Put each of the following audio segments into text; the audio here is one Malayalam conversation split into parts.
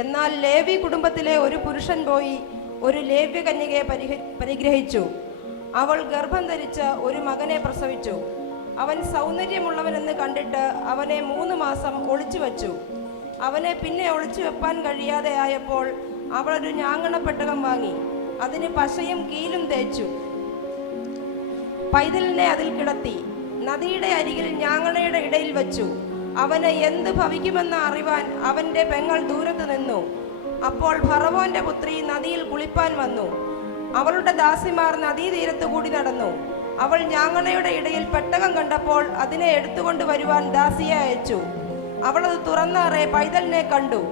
എന്നാൽ ലേവി കുടുംബത്തിലെ ഒരു പുരുഷൻ പോയി ഒരു ലേവ്യ കന്യകയെ പരിഗ്രഹിച്ചു. അവൾ ഗർഭം ധരിച്ച് ഒരു മകനെ പ്രസവിച്ചു. അവൻ സൗന്ദര്യമുള്ളവനെന്ന് കണ്ടിട്ട് അവനെ 3 മാസം ഒളിച്ചു വച്ചു. അവനെ പിന്നെ ഒളിച്ചു വെപ്പാൻ കഴിയാതെ ആയപ്പോൾ അവളൊരു ഞാങ്ങണപ്പെട്ടകം വാങ്ങി അതിന് പശയും കീലും തേച്ചു പൈതലിനെ അതിൽ കിടത്തി നദിയുടെ അരികിൽ ഞാങ്ങണയുടെ ഇടയിൽ വച്ചു. അവന് എന്ത് ഭവിക്കുമെന്ന് അറിവാൻ അവന്റെ പെങ്ങൾ ദൂരത്ത് നിന്നു. അപ്പോൾ ഫറവോന്റെ പുത്രി നദിയിൽ കുളിപ്പാൻ വന്നു. അവളുടെ ദാസിമാർ നദീതീരത്ത് കൂടി നടന്നു. അവൾ ഞാങ്ങണയുടെ ഇടയിൽ പെട്ടകം കണ്ടപ്പോൾ അതിനെ എടുത്തുകൊണ്ട് വരുവാൻ ദാസിയെ അയച്ചു. അവളത് തുറന്നാറെ പൈതലിനെ കണ്ടു.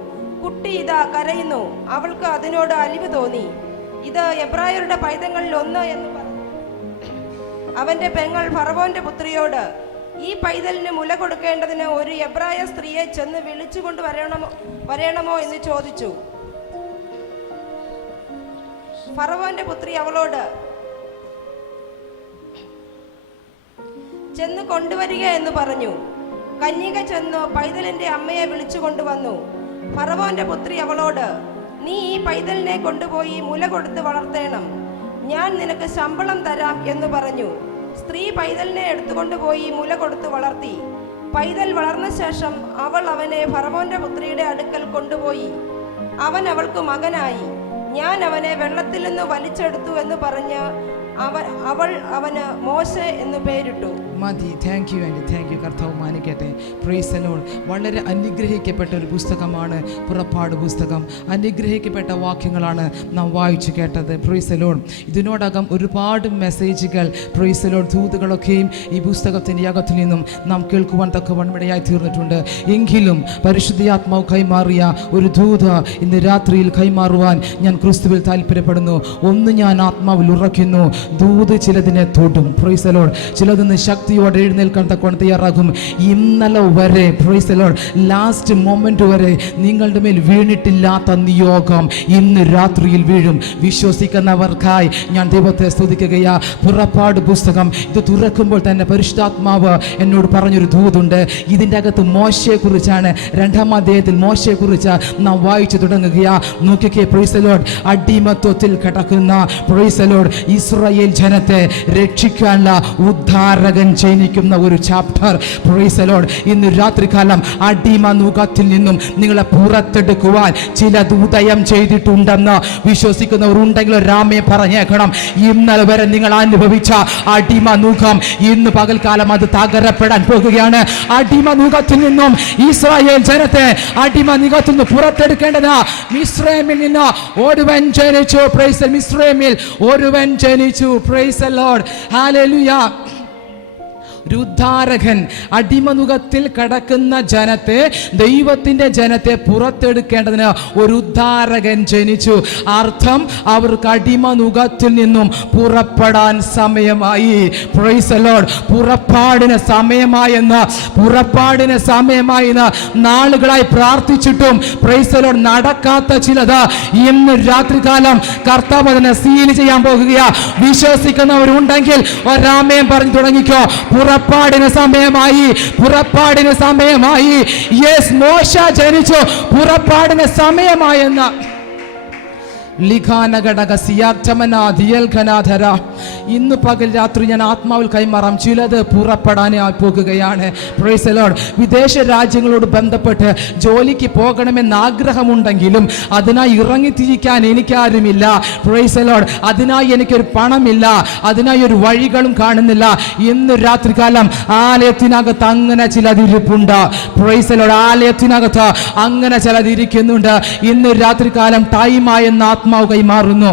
കുട്ടി ഇതാ കരയുന്നു. അവൾക്ക് അതിനോട് അലിവ് തോന്നി. ഇത് എബ്രായരുടെ പൈതങ്ങളിൽ ഒന്ന് എന്ന് പറഞ്ഞു. അവന്റെ പെങ്ങൾ ഫറവോന്റെ പുത്രിയോട്, ഈ പൈതലിന് മുല കൊടുക്കേണ്ടതിന് ഒരു എബ്രായ സ്ത്രീയെ ചെന്ന് വിളിച്ചുകൊണ്ട് വരണമോ എന്ന് ചോദിച്ചു. ഫറവോന്റെ പുത്രി അവളോട്, ചെന്ന് കൊണ്ടുവരിക എന്ന് പറഞ്ഞു. കന്യക ചെന്നു പൈതലിന്റെ അമ്മയെ വിളിച്ചു കൊണ്ടുവന്നു. ഫറവോന്റെ പുത്രി അവളോട്, നീ ഈ പൈതലിനെ കൊണ്ടുപോയി മുല കൊടുത്ത് വളർത്തേണം, ഞാൻ നിനക്ക് ശമ്പളം തരാം എന്ന് പറഞ്ഞു. സ്ത്രീ പൈതലിനെ എടുത്തുകൊണ്ടുപോയി മുല കൊടുത്ത് വളർത്തി. പൈതൽ വളർന്ന ശേഷം അവൾ അവനെ ഫറവോന്റെ പുത്രിയുടെ അടുക്കൽ കൊണ്ടുപോയി. അവൻ അവൾക്ക് മകനായി. ഞാൻ അവനെ വെള്ളത്തിൽ നിന്ന് വലിച്ചെടുത്തു എന്ന് പറഞ്ഞ് അവൾ അവന് മോശെ എന്ന് പേരിട്ടു. മതി. Thank you aunty, thank you. കർത്താവ് മാനിക്കട്ടെ. Price the Lord. വളരെ അനുഗ്രഹിക്കപ്പെട്ട ഒരു പുസ്തകമാണ് പുറപ്പാട് പുസ്തകം. അനുഗ്രഹിക്കപ്പെട്ട വാക്യങ്ങളാണ് നാം വായിച്ചു കേട്ടത്. Price the Lord. ഇതിനോടകം ഒരുപാട് മെസ്സേജുകൾ, പ്രൈസ് ദി ലോർഡ്, ദൂതുകളൊക്കെയും ഈ പുസ്തകത്തിൻ്റെ അകത്തു നിന്നും നാം കേൾക്കുവാൻ തക്കവണ്മടയായി തീർന്നിട്ടുണ്ട്. എങ്കിലും പരിശുദ്ധാത്മാവ് കൈമാറിയ ഒരു ദൂത് ഇന്ന് രാത്രിയിൽ കൈമാറുവാൻ ഞാൻ ക്രിസ്തുവിൽ താല്പര്യപ്പെടുന്നു. ഒന്ന് ഞാൻ ആത്മാവിൽ ഉറയ്ക്കുന്നു, ദൂത് ചിലതിനെ തൊടും. Praise the lord. ചിലതിന് ശക്തിയോടെ എഴുന്നേൽക്കാൻ തക്കവണ്ണം തയ്യാറാകും. ഇന്നലെ വരെ, praise the lord, last moment വരെ നിങ്ങളുടെ മേൽ വീണിട്ടില്ലാത്ത നിയോഗം ഇന്ന് രാത്രിയിൽ വീഴും. വിശ്വസിക്കുന്നവർക്കായി ഞാൻ ദൈവത്തെ സ്തുതിക്കുകയാ. പുറപ്പാട് പുസ്തകം ഇത് തുറക്കുമ്പോൾ തന്നെ പരിശുദ്ധാത്മാവ് എന്നോട് പറഞ്ഞൊരു ദൂതുണ്ട്. ഇതിൻ്റെ അകത്ത് മോശയെക്കുറിച്ചാണ്. 2-ാം അധ്യായത്തിൽ മോശയെക്കുറിച്ച് നാം വായിച്ചു തുടങ്ങുകയാ. നോക്കിക്കേ, പ്രൈസ് ദി ലോർഡ്, അടിമത്വത്തിൽ കിടക്കുന്ന, പ്രൈസ് ദി ലോർഡ്, ഇസ്രായേൽ ജനത്തെ രക്ഷിക്കാനുള്ള ഉദ്ധാരകൻ ജനിക്കുന്ന ഒരു ചാപ്റ്റർ. Price the Lord. ഇന്ന് രാത്രികാലം അടിമ നുകത്തിൽ നിന്നും നിങ്ങളെ പുറത്തെടുക്കുവാൻ ചിലത് ഉദയം ചെയ്തിട്ടുണ്ടെന്ന് വിശ്വസിക്കുന്നവരുണ്ടെങ്കിൽ രാമയെ പറഞ്ഞേക്കണം. ഇന്നലെ വരെ നിങ്ങൾ അനുഭവിച്ച അടിമ നുകം ഇന്ന് പകൽക്കാലം അത് തകരപ്പെടാൻ പോകുകയാണ്. അടിമ നുകത്തിൽ നിന്നും ഇസ്രായേൽ ജനത്തെ അടിമ നുകത്തിൽ നിന്ന് പുറത്തെടുക്കേണ്ടത്. മിസ്രൈമിൽ നിന്ന് ഒരുവൻ ജനിച്ചു. Price the Lord. മിസ്രൈമിൽ ഒരുവൻ ജനിച്ചു. Price the lord. ഹല്ലേലൂയ. ഒരു ഉദ്ധാരകൻ, അടിമനുഖത്തിൽ കിടക്കുന്ന ജനത്തെ, ദൈവത്തിൻ്റെ ജനത്തെ പുറത്തെടുക്കേണ്ടതിന് ഒരു ഉദ്ധാരകൻ ജനിച്ചു. അർത്ഥം അവർക്ക് അടിമനുഖത്തിൽ നിന്നും പുറപ്പെടാൻ സമയമായി. Praise the lord. പുറപ്പാടിന് സമയമായെന്ന് നാളുകളായി പ്രാർത്ഥിച്ചിട്ടും പ്രൈസ് ദി ലോർഡ് നടക്കാത്ത ചിലത് ഇന്ന് രാത്രികാലം കർത്താവ് അതിനെ സീൽ ചെയ്യാൻ പോകുകയാ. വിശ്വസിക്കുന്നവരുണ്ടെങ്കിൽ ഒരാമയം പറഞ്ഞു തുടങ്ങിക്കോ. പുറപ്പാടിന് സമയമായി. യെസ്, മോശ ജനിച്ചു. പുറപ്പാടിന് സമയമായെന്ന് ഇന്ന് പകൽ രാത്രി ഞാൻ ആത്മാവിൽ കൈമാറാം. ചിലത് പുറപ്പെടാനായി പോകുകയാണ്. Praise the lord. വിദേശ രാജ്യങ്ങളോട് ബന്ധപ്പെട്ട് ജോലിക്ക് പോകണമെന്ന് ആഗ്രഹമുണ്ടെങ്കിലും അതിനായി ഇറങ്ങിത്തിരിക്കാൻ എനിക്കാരുമില്ല. Praise the lord. അതിനായി എനിക്കൊരു പണമില്ല, അതിനായി ഒരു വഴികളും കാണുന്നില്ല. ഇന്ന് രാത്രികാലം ആലയത്തിനകത്ത് അങ്ങനെ ചിലതിരിപ്പുണ്ട്. Praise the lord. ആലയത്തിനകത്ത് അങ്ങനെ ചിലതിരിക്കുന്നുണ്ട്. ഇന്ന് രാത്രികാലം ടൈമായെന്ന് ആത്മാവ് കൈമാറുന്നു.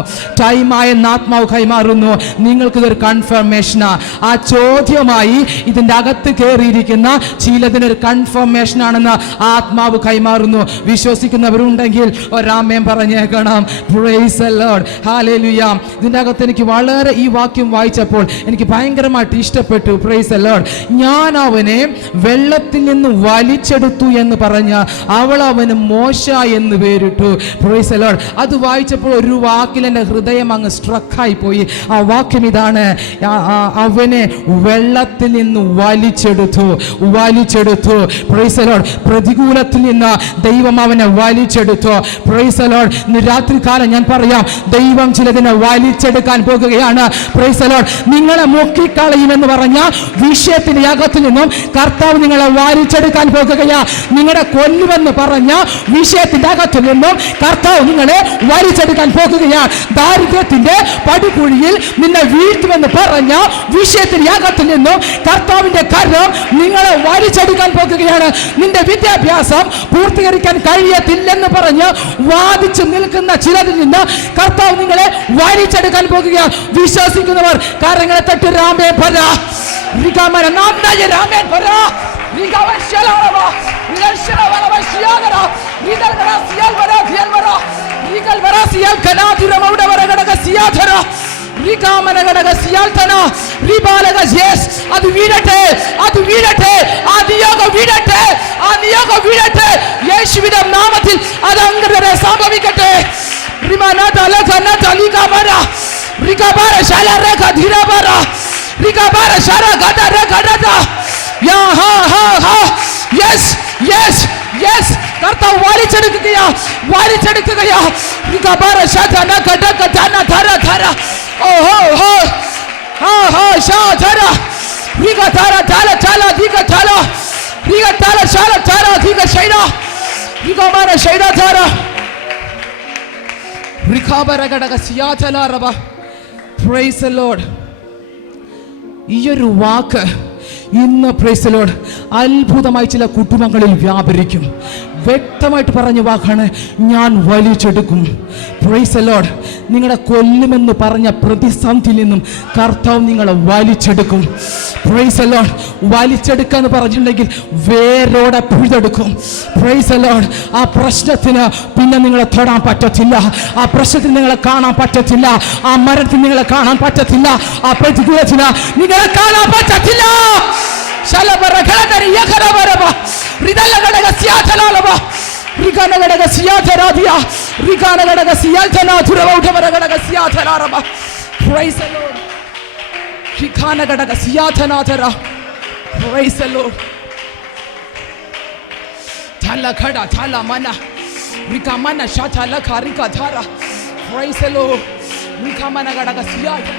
നിങ്ങൾക്കിതൊരു കൺഫർമേഷനാ. ആ ചോദ്യമായി ഇതിൻ്റെ അകത്ത് കയറിയിരിക്കുന്ന ചിലതിനൊരു കൺഫർമേഷൻ ആണെന്ന് ആത്മാവ് കൈമാറുന്നു. വിശ്വസിക്കുന്നവരുണ്ടെങ്കിൽ ഒരാമേൻ പറഞ്ഞേക്കണം. Praise the lord. ഹല്ലേലൂയ. ഇതിൻ്റെ അകത്ത് എനിക്ക് വളരെ, ഈ വാക്യം വായിച്ചപ്പോൾ എനിക്ക് ഭയങ്കരമായിട്ട് ഇഷ്ടപ്പെട്ടു. Price the Lord. ഞാൻ അവനെ വെള്ളത്തിൽ നിന്ന് വലിച്ചെടുത്തു എന്ന് പറഞ്ഞ അവൾ അവന് മോശ എന്ന് പേരിട്ടു. Price the Lord. അത് വായിച്ചപ്പോൾ വായിച്ചപ്പോൾ ഒരു വാക്കിൽ എൻ്റെ ഹൃദയം അങ്ങ് സ്ട്രക്കായി പോയി. ആ വാക്യം ഇതാണ്, അവനെ വെള്ളത്തിൽ നിന്ന് വലിച്ചെടുത്തു. Praise the lord. പ്രതികൂലത്തിൽ നിന്ന് ദൈവം അവനെ വലിച്ചെടുത്തു. Praise the Lord. ഇന്ന് രാത്രികാലം ഞാൻ പറയാം, ദൈവം ചിലതിനെ വലിച്ചെടുക്കാൻ പോകുകയാണ്. Praise the Lord. നിങ്ങളെ മുക്കിക്കളയുമെന്ന് പറഞ്ഞ വിഷയത്തിന്റെ അകത്തു നിന്നും കർത്താവ് നിങ്ങളെ വലിച്ചെടുക്കാൻ പോകുകയാ. നിങ്ങളെ കൊല്ലുമെന്ന് പറഞ്ഞ വിഷയത്തിന്റെ അകത്തു നിന്നും കർത്താവ് നിങ്ങളെ വലിച്ചെടുക്കാൻ പോകുകയാണ്. ദാരിദ്ര്യത്തിന്റെ പടുകുഴിയിൽ നിന്നെ വീഴ്ത്തുമെന്ന് പറഞ്ഞ വിഷയത്തിന്റെ അകത്തു നിന്നും കർത്താവിന്റെ കരം നിങ്ങളെ വലിച്ചെടുക്കാൻ പോകുകയാണ്. നിന്റെ വിദ്യാഭ്യാസം പൂർത്തീകരിക്കാൻ കഴിയത്തില്ലെന്ന് പറഞ്ഞ് വാദിച്ചു നിൽക്കുന്ന ചിലരിൽ നിന്ന് കർത്താവ് നിങ്ങളെ വലിച്ചെടുക്കാൻ പോകുകയാണ്. വിശ്വസിക്കുന്നവർ കാര്യങ്ങളെ തട്ടി രാമേ പര അത് വീഴട്ടെ, അത് വീഴട്ടെ, ആ നിയോഗം വീഴട്ടെ, ആ നിയോഗം വീഴട്ടെ. യേശുവിന്റെ നാമത്തിൽ അത് അങ്ങനെ സംഭവിക്കട്ടെ. കർത്താവ് വലിച്ചെടുക്കുകയാ. Praise the Lord. ഈ ഒരു വാക്ക് ഇന്ന് പ്രൈസ് ദി ലോർഡ് അത്ഭുതമായി ചില കുടുംബങ്ങളിൽ വ്യാപരിക്കും. വ്യക്തമായിട്ട് പറഞ്ഞ വാക്കാണ്, ഞാൻ വലിച്ചെടുക്കും. Price the Lord. നിങ്ങളെ കൊല്ലുമെന്ന് പറഞ്ഞ പ്രതിസന്ധിയിൽ നിന്നും കർത്താവ് നിങ്ങളെ വലിച്ചെടുക്കും. Price the Lord. വലിച്ചെടുക്കുക എന്ന് പറഞ്ഞിട്ടുണ്ടെങ്കിൽ വേരോടെ പിഴുതെടുക്കും. Price the Lord. ആ പ്രശ്നത്തിന് പിന്നെ നിങ്ങളെ തൊടാൻ പറ്റത്തില്ല. ആ പ്രശ്നത്തിന് നിങ്ങളെ കാണാൻ പറ്റത്തില്ല. ആ മരണത്തിന് നിങ്ങളെ കാണാൻ പറ്റത്തില്ല. ആ പ്രതികൂലത്തിന് നിങ്ങളെ കാണാൻ പറ്റത്തില്ല. Praise the Lord. Praise the Lord. Thala khada thala mana rika mana shathala kharika thara. Praise the Lord. Rika mana gadaga siyata.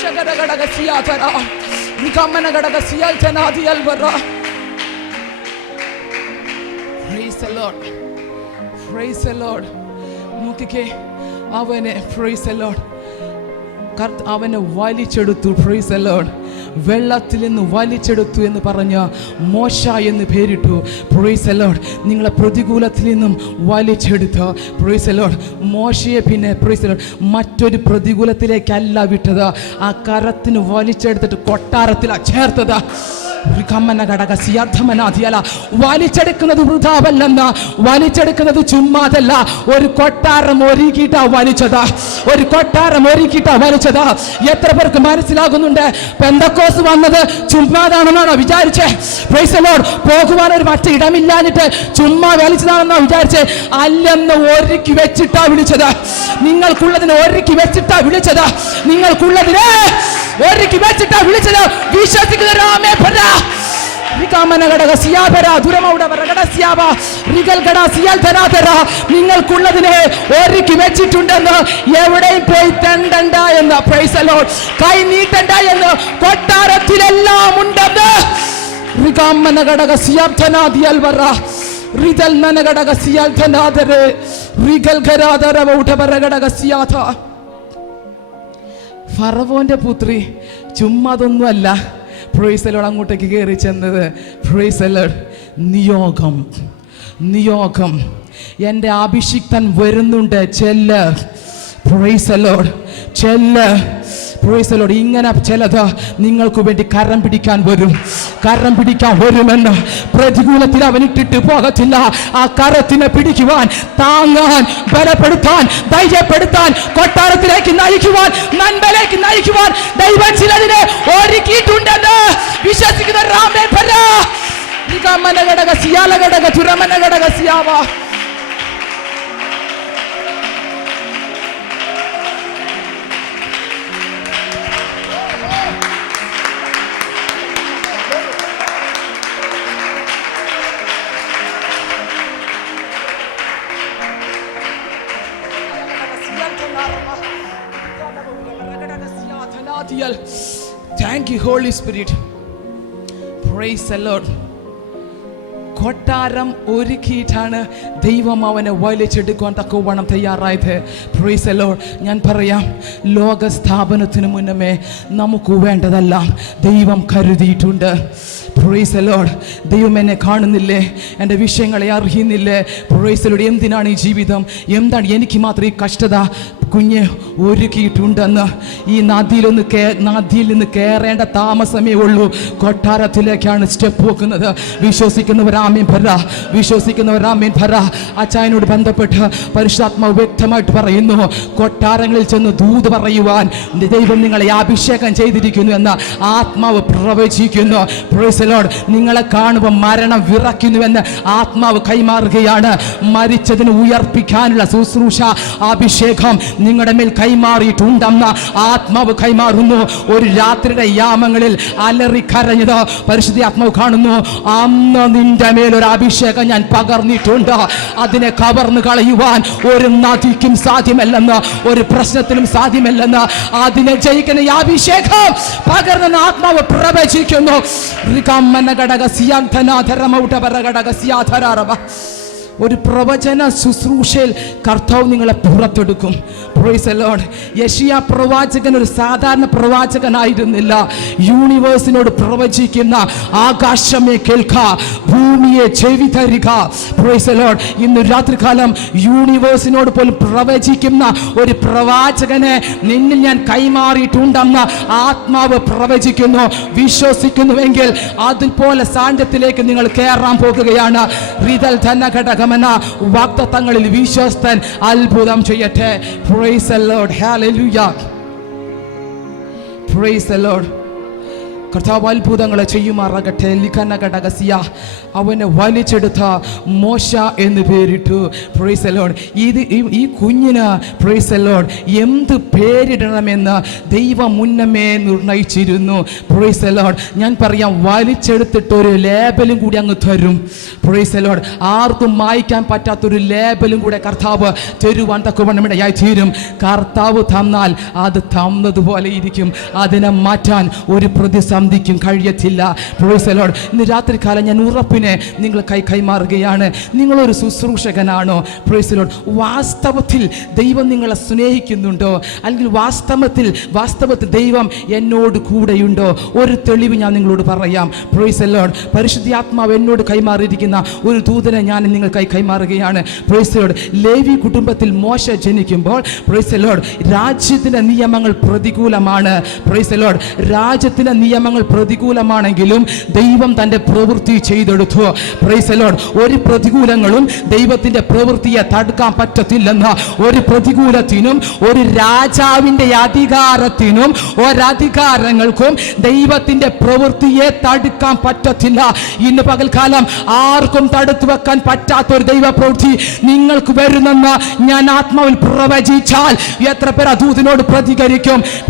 Shagadaga siyata. Rika mana gadaga siyata na dial bara. Praise the Lord. Praise the Lord. നോക്കിക്കേ, അവനെ പ്രൈസ് ദി ലോർഡ് അവനെ വലിച്ചെടുത്തു. Praise the Lord. വെള്ളത്തിൽ നിന്ന് വലിച്ചെടുത്തു എന്ന് പറഞ്ഞ മോശ എന്ന് പേരിട്ടു. Price the Lord. നിങ്ങളെ പ്രതികൂലത്തിൽ നിന്നും വലിച്ചെടുത്ത് പ്രൈസ് ദി ലോർഡ് മോശയെ പിന്നെ പ്രൈസ് ദി ലോർഡ് മറ്റൊരു പ്രതികൂലത്തിലേക്കല്ല വിട്ടത്. ആ കരത്തിന് വലിച്ചെടുത്തിട്ട് കൊട്ടാരത്തിലാണ് ചേർത്തത്. വലിച്ചെടുക്കുന്നത് വൃഥാവല്ലെന്ന്, വലിച്ചെടുക്കുന്നത് ചുമ്മാതല്ല. ഒരു കൊട്ടാരം ഒരുക്കിയിട്ടാ വലിച്ചത്. ഒരു കൊട്ടാരം ഒരുക്കിയിട്ടാ വലിച്ചത്. എത്ര പേർക്ക് മനസ്സിലാകുന്നുണ്ട്? പെന്തക്കോസ് വന്നത് ചുമ്മാതാണെന്നാണോ വിചാരിച്ചേ? Price the Lord. പോകുവാൻ ഒരു മറ്റു ഇടമില്ലാഞ്ഞിട്ട് ചുമ്മാ വലിച്ചതാണെന്നോ വിചാരിച്ചേ? അല്ലെന്ന് ഒരുക്കി വെച്ചിട്ടാ വിളിച്ചത്. നിങ്ങൾക്കുള്ളതിനെ ഒരുക്കി വെച്ചിട്ടാ വിളിച്ചത്. നിങ്ങൾക്കുള്ളതിനെ ഒരുക്കി വെച്ചിട്ടാ വിളിച്ചത്. വിശ്വസിക്കുന്ന രാമേ പര നിങ്ങൾക്കുള്ളതിനെ ഒരുക്കി വെച്ചിട്ടുണ്ടെന്ന് എവിടെയും പോയി തെണ്ടണ്ട എന്ന്. Price the Lord. കൈ നീട്ടണ്ട എന്ന് കൊട്ടാരത്തിലെല്ലാം ഉണ്ടെന്ന്. ഫറവോന്റെ പുത്രി ചുമ്മാതൊന്നുമല്ല പ്രൈസ് ദി ലോർഡ് അങ്ങോട്ടേക്ക് കയറി ചെന്നത്. Praise the lord. നിയോഗം എൻ്റെ അഭിഷിക്തൻ വരുന്നുണ്ട്, ചെല്ല്. Praise the lord. ചെല്ല്. Praise the lord. ഇങ്ങനെ ചിലത് നിങ്ങൾക്ക് വേണ്ടി കരം പിടിക്കാൻ വരുമെന്ന്. പ്രതികൂലത്തിൽ അവനിട്ടിട്ട് പോകത്തില്ല. ആ കരത്തിനെ പിടിക്കുവാൻ, താങ്ങാൻ, ബലപ്പെടുത്താൻ, ധൈര്യപ്പെടുത്താൻ, കൊട്ടാരത്തിലേക്ക് നയിക്കുവാൻ, നന്മയിലേക്ക് നയിക്കുവാൻ ദൈവം ചിലതിനെ ഒരുക്കിയിട്ടുണ്ടെന്ന് വിശ്വസിക്കുന്ന രാമേ പര ഘടക സിയാല ഘടക തുരമന ഘടക സിയാവ. Thank you, Holy Spirit. Praise the Lord. കൊട്ടാരം ഒരുക്കിയിട്ടാണ് ദൈവം അവനെ വലിച്ചെടുക്കുവാൻ തക്കവണ്ണം തയ്യാറായത്. Price the Lord. ഞാൻ പറയാം, ലോകസ്ഥാപനത്തിന് മുന്നമേ നമുക്ക് വേണ്ടതെല്ലാം ദൈവം കരുതിയിട്ടുണ്ട്. Price the Lord. ദൈവം എന്നെ കാണുന്നില്ലേ? എൻ്റെ വിഷയങ്ങളെ അറിയുന്നില്ലേ? Price the Lord. എന്തിനാണ് ഈ ജീവിതം? എന്താണ് എനിക്ക് മാത്രം ഈ കഷ്ടത? കുഞ്ഞ് ഒരുക്കിയിട്ടുണ്ടെന്ന്. ഈ നദിയിൽ നിന്ന് കയറേണ്ട താമസമേ ഉള്ളൂ. കൊട്ടാരത്തിലേക്കാണ് സ്റ്റെപ്പ് വെക്കുന്നത്. വിശ്വസിക്കുന്നവർ ആമേൻ പറ. വിശ്വസിക്കുന്നവർ ആമേൻ പറ. അച്ചായനോട് ബന്ധപ്പെട്ട് പരിശുദ്ധാത്മാവ് വ്യക്തമായിട്ട് പറയുന്നു, കൊട്ടാരങ്ങളിൽ ചെന്ന് ദൂത് പറയുവാൻ ദൈവം നിങ്ങളെ അഭിഷേകം ചെയ്തിരിക്കുന്നു എന്ന് ആത്മാവ് പ്രവചിക്കുന്നു. Price the Lord. നിങ്ങളെ കാണുമ്പോൾ മരണം വിറയ്ക്കുന്നുവെന്ന് ആത്മാവ് കൈമാറുകയാണ്. മരിച്ചതിന് ഉയർപ്പിക്കാനുള്ള ശുശ്രൂഷ അഭിഷേകം നിങ്ങളുടെ മേൽ കൈമാറിയിട്ടുണ്ടെന്ന് ആത്മാവ് കൈമാറുന്നു. ഒരു രാത്രിയുടെ യാമങ്ങളിൽ അലറി കരഞ്ഞത് പരിശുദ്ധ ആത്മാവ് കാണുന്നു. അന്ന് നിന്റെ മേലൊരു അഭിഷേകം ഞാൻ പകർന്നിട്ടുണ്ട്. അതിനെ കവർന്നു കളയുവാൻ ഒരു നദിക്കും സാധ്യമല്ലെന്ന്, ഒരു പ്രശ്നത്തിനും സാധ്യമല്ലെന്ന്, അതിനെ ജയിക്കുന്ന ഈ അഭിഷേകം പകർന്ന ആത്മാവ് പ്രവചിക്കുന്നു. ഒരു പ്രവചന ശുശ്രൂഷയിൽ കർത്താവ് നിങ്ങളെ പുറത്തെടുക്കും. Praise the lord. യെശയ്യാ പ്രവാചകൻ ഒരു സാധാരണ പ്രവാചകനായിരുന്നില്ല. യൂണിവേഴ്സിനോട് പ്രവചിക്കുന്ന ആകാശമേ കേൾക്ക, ഭൂമിയെ ചെവി തരിക. Price the Lord. ഇന്ന് രാത്രികാലം യൂണിവേഴ്സിനോട് പോലും പ്രവചിക്കുന്ന ഒരു പ്രവാചകനെ നിന്നിൽ ഞാൻ കൈമാറിയിട്ടുണ്ടെന്ന് ആത്മാവ് പ്രവചിക്കുന്നു. വിശ്വസിക്കുന്നുവെങ്കിൽ അതുപോലെ സാന്നിധ്യത്തിലേക്ക് നിങ്ങൾ കയറാൻ പോകുകയാണ്. റിതൽ ധന ഘടകമന വാഗ്ദത്തങ്ങളിൽ വിശ്വസ്തൻ അത്ഭുതം ചെയ്യട്ടെ. Praise the Lord. Hallelujah. Praise the Lord. കർത്താവ് അത്ഭുതങ്ങളെ ചെയ്യുമാറാകട്ടെ. ലിഖനഘടകസിയ അവനെ വലിച്ചെടുത്ത മോശ എന്ന് പേരിട്ടു. Price the Lord. ഈ കുഞ്ഞിന് പ്രൈസ് ദി ലോർഡ് എന്ത് പേരിടണമെന്ന് ദൈവം മുന്നമേ നിർണയിച്ചിരുന്നു. Price the Lord. ഞാൻ പറയാം, വലിച്ചെടുത്തിട്ട് ഒരു ലേബലും കൂടി അങ്ങ് തരും. Price the Lord. ആർക്കും മായ്ക്കാൻ പറ്റാത്തൊരു ലേബലും കൂടെ കർത്താവ് തരുവാൻ തക്കവണ്ണമിടയായി തീരും. കർത്താവ് തന്നാൽ അത് തന്നതുപോലെ ഇരിക്കും. അതിനെ മാറ്റാൻ ഒരു പ്രതിസന്ധിക്കും കഴിയത്തില്ല. Price the Lord. ഇന്ന് രാത്രികാലം ഞാൻ ഉറപ്പിനെ നിങ്ങൾ കൈമാറുകയാണ്. നിങ്ങളൊരു ശുശ്രൂഷകനാണോ? Price the Lord. വാസ്തവത്തിൽ ദൈവം നിങ്ങളെ സ്നേഹിക്കുന്നുണ്ടോ? അല്ലെങ്കിൽ വാസ്തവത്തിൽ ദൈവം എന്നോട് കൂടെയുണ്ടോ? ഒരു തെളിവ് ഞാൻ നിങ്ങളോട് പറയാം. Praise the lord. പരിശുദ്ധാത്മാവ് എന്നോട് കൈമാറിയിരിക്കുന്ന ഒരു ദൂതനെ ഞാൻ നിങ്ങൾക്കായി കൈമാറുകയാണ്. Praise the lord. ലേവി കുടുംബത്തിൽ മോശ ജനിക്കുമ്പോൾ പ്രൈസ് ദി ലോർഡ് രാജ്യത്തിൻ്റെ നിയമങ്ങൾ പ്രതികൂലമാണ്. Price the Lord. രാജ്യത്തിൻ്റെ നിയമങ്ങൾ പ്രതികൂലമാണെങ്കിലും ദൈവം തൻ്റെ പ്രവൃത്തി ചെയ്തെടുത്തു. Price the Lord. ഒരു പ്രതികൂലങ്ങളും ദൈവത്തിൻ്റെ പ്രവൃത്തിയെ തടുക്കാൻ പറ്റത്തില്ലെന്ന്. ഒരു പ്രതികൂലത്തിനും ഒരു രാജാവിൻ്റെ അധികാരത്തിനും ഒരധികാരങ്ങൾക്കും ദൈവത്തിൻ്റെ പ്രവൃത്തിയെ തടുക്കാൻ പറ്റത്തില്ല. ഇന്ന് പകൽക്കാലം ആർക്കും തടുത്തു വെക്കാൻ പറ്റാത്തൊരു ദൈവ പ്രവൃത്തി നിങ്ങൾക്ക് വരുന്നെന്ന് ഞാൻ ആത്മാവിൽ പ്രവചിച്ചാൽ എത്ര പേർ ദൂതനോട്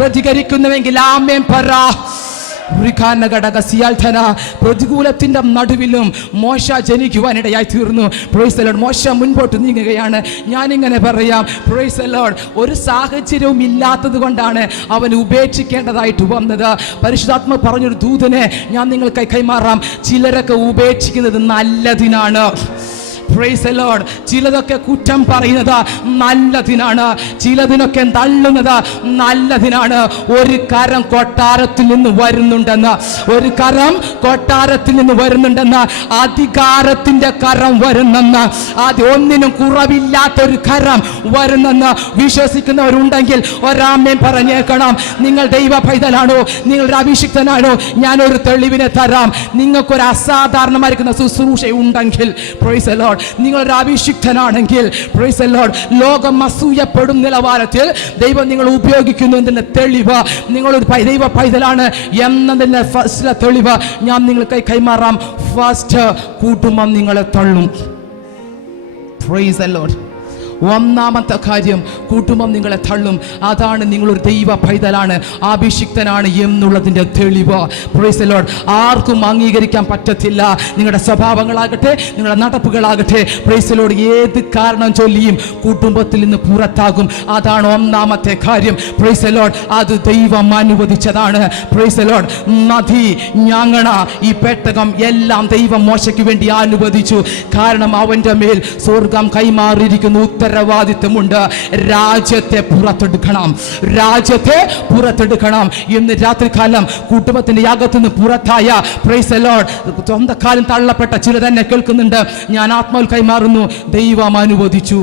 പ്രതികരിക്കുന്നുവെങ്കിൽ ആമേൻ പറ. പ്രതികൂലത്തിന്റെ നടുവിലും മോശ ജനിക്കുവാനിടയായി തീർന്നു. Price the Lord. മോശ മുൻപോട്ട് നീങ്ങുകയാണ്. ഞാനിങ്ങനെ പറയാം, പ്രൈസ് ദി ലോർഡ്. ഒരു സാഹചര്യവും ഇല്ലാത്തത് കൊണ്ടാണ് അവൻ ഉപേക്ഷിക്കേണ്ടതായിട്ട് വന്നത്. പരിശുദ്ധാത്മ പറഞ്ഞൊരു ദൂതനെ ഞാൻ നിങ്ങൾക്കായി കൈമാറാം. ചിലരൊക്കെ ഉപേക്ഷിക്കുന്നത് നല്ലതിനാണ്. Price the Lord. ചിലതൊക്കെ കുറ്റം പറയുന്നത് നല്ലതിനാണ്, ചിലതിനൊക്കെ തള്ളുന്നത് നല്ലതിനാണ്. ഒരു കരം കൊട്ടാരത്തിൽ നിന്ന് വരുന്നുണ്ടെന്ന്, ഒരു കരം കൊട്ടാരത്തിൽ നിന്ന് വരുന്നുണ്ടെന്ന്, അധികാരത്തിന്റെ കരം വരുന്നെന്ന്, അത് ഒന്നിനും കുറവില്ലാത്തൊരു കരം വരുന്നെന്ന് വിശ്വസിക്കുന്നവരുണ്ടെങ്കിൽ ഒരാമേൻ പറഞ്ഞേക്കണം. നിങ്ങൾ ദൈവ പൈതലാണോ? നിങ്ങളുടെ അഭിഷിക്തനാണോ? ഞാനൊരു തെളിവിനെ തരാം. നിങ്ങൾക്കൊരു അസാധാരണമായിരിക്കുന്ന ശുശ്രൂഷ ഉണ്ടെങ്കിൽ പ്രൈസ് ദി ലോർഡ് നിങ്ങളൊരു അഭിഷിക്തനാണെങ്കിൽ പ്രൈസ് ദി ലോർഡ്, ലോകം അസൂയപ്പെടും നിലവാരത്തിൽ ദൈവം നിങ്ങൾ ഉപയോഗിക്കുന്നു എന്നതിൻ്റെ തെളിവ്, നിങ്ങളൊരു ദൈവ പൈതലാണ് എന്നതിൻ്റെ ഫസ്റ്റ് തെളിവ് ഞാൻ നിങ്ങൾക്ക് കൈമാറാം. ഫസ്റ്റ്, കുടുംബം നിങ്ങളെ തള്ളും. Praise the lord. ഒന്നാമത്തെ കാര്യം, കുടുംബം നിങ്ങളെ തള്ളും. അതാണ് നിങ്ങളൊരു ദൈവ പൈതലാണ്, അഭിഷിക്തനാണ് എന്നുള്ളതിൻ്റെ തെളിവ്. Price the Lord. ആർക്കും അംഗീകരിക്കാൻ പറ്റത്തില്ല. നിങ്ങളുടെ സ്വഭാവങ്ങളാകട്ടെ, നിങ്ങളുടെ നടപ്പുകളാകട്ടെ, പ്രൈസ് ദി ലോർഡ്, ഏത് കാരണം ചൊല്ലിയും കുടുംബത്തിൽ നിന്ന് പുറത്താകും. അതാണ് ഒന്നാമത്തെ കാര്യം. Price the Lord. അത് ദൈവം അനുവദിച്ചതാണ്. Price the Lord. നദി, ഞങ്ങണ, ഈ പെട്ടകം എല്ലാം ദൈവം മോശയ്ക്ക് വേണ്ടി അനുവദിച്ചു. കാരണം അവൻ്റെ മേൽ സ്വർഗം കൈമാറിയിരിക്കുന്നു ഉത്തരവാദിത്വമുണ്ട്. രാജ്യത്തെ പുറത്തെടുക്കണം, രാജ്യത്തെ പുറത്തെടുക്കണം. ഇന്ന് രാത്രികാലം കുടുംബത്തിന്റെ യാഗത്തുനിന്ന് പുറത്തായ പ്രൈസ് ദി ലോർഡ് സ്വന്തം കാലം തള്ളപ്പെട്ട ചില തന്നെ കേൾക്കുന്നുണ്ട്. ഞാൻ ആത്മാവിൽ കൈമാറുന്നു. ദൈവം അനുവദിച്ചു,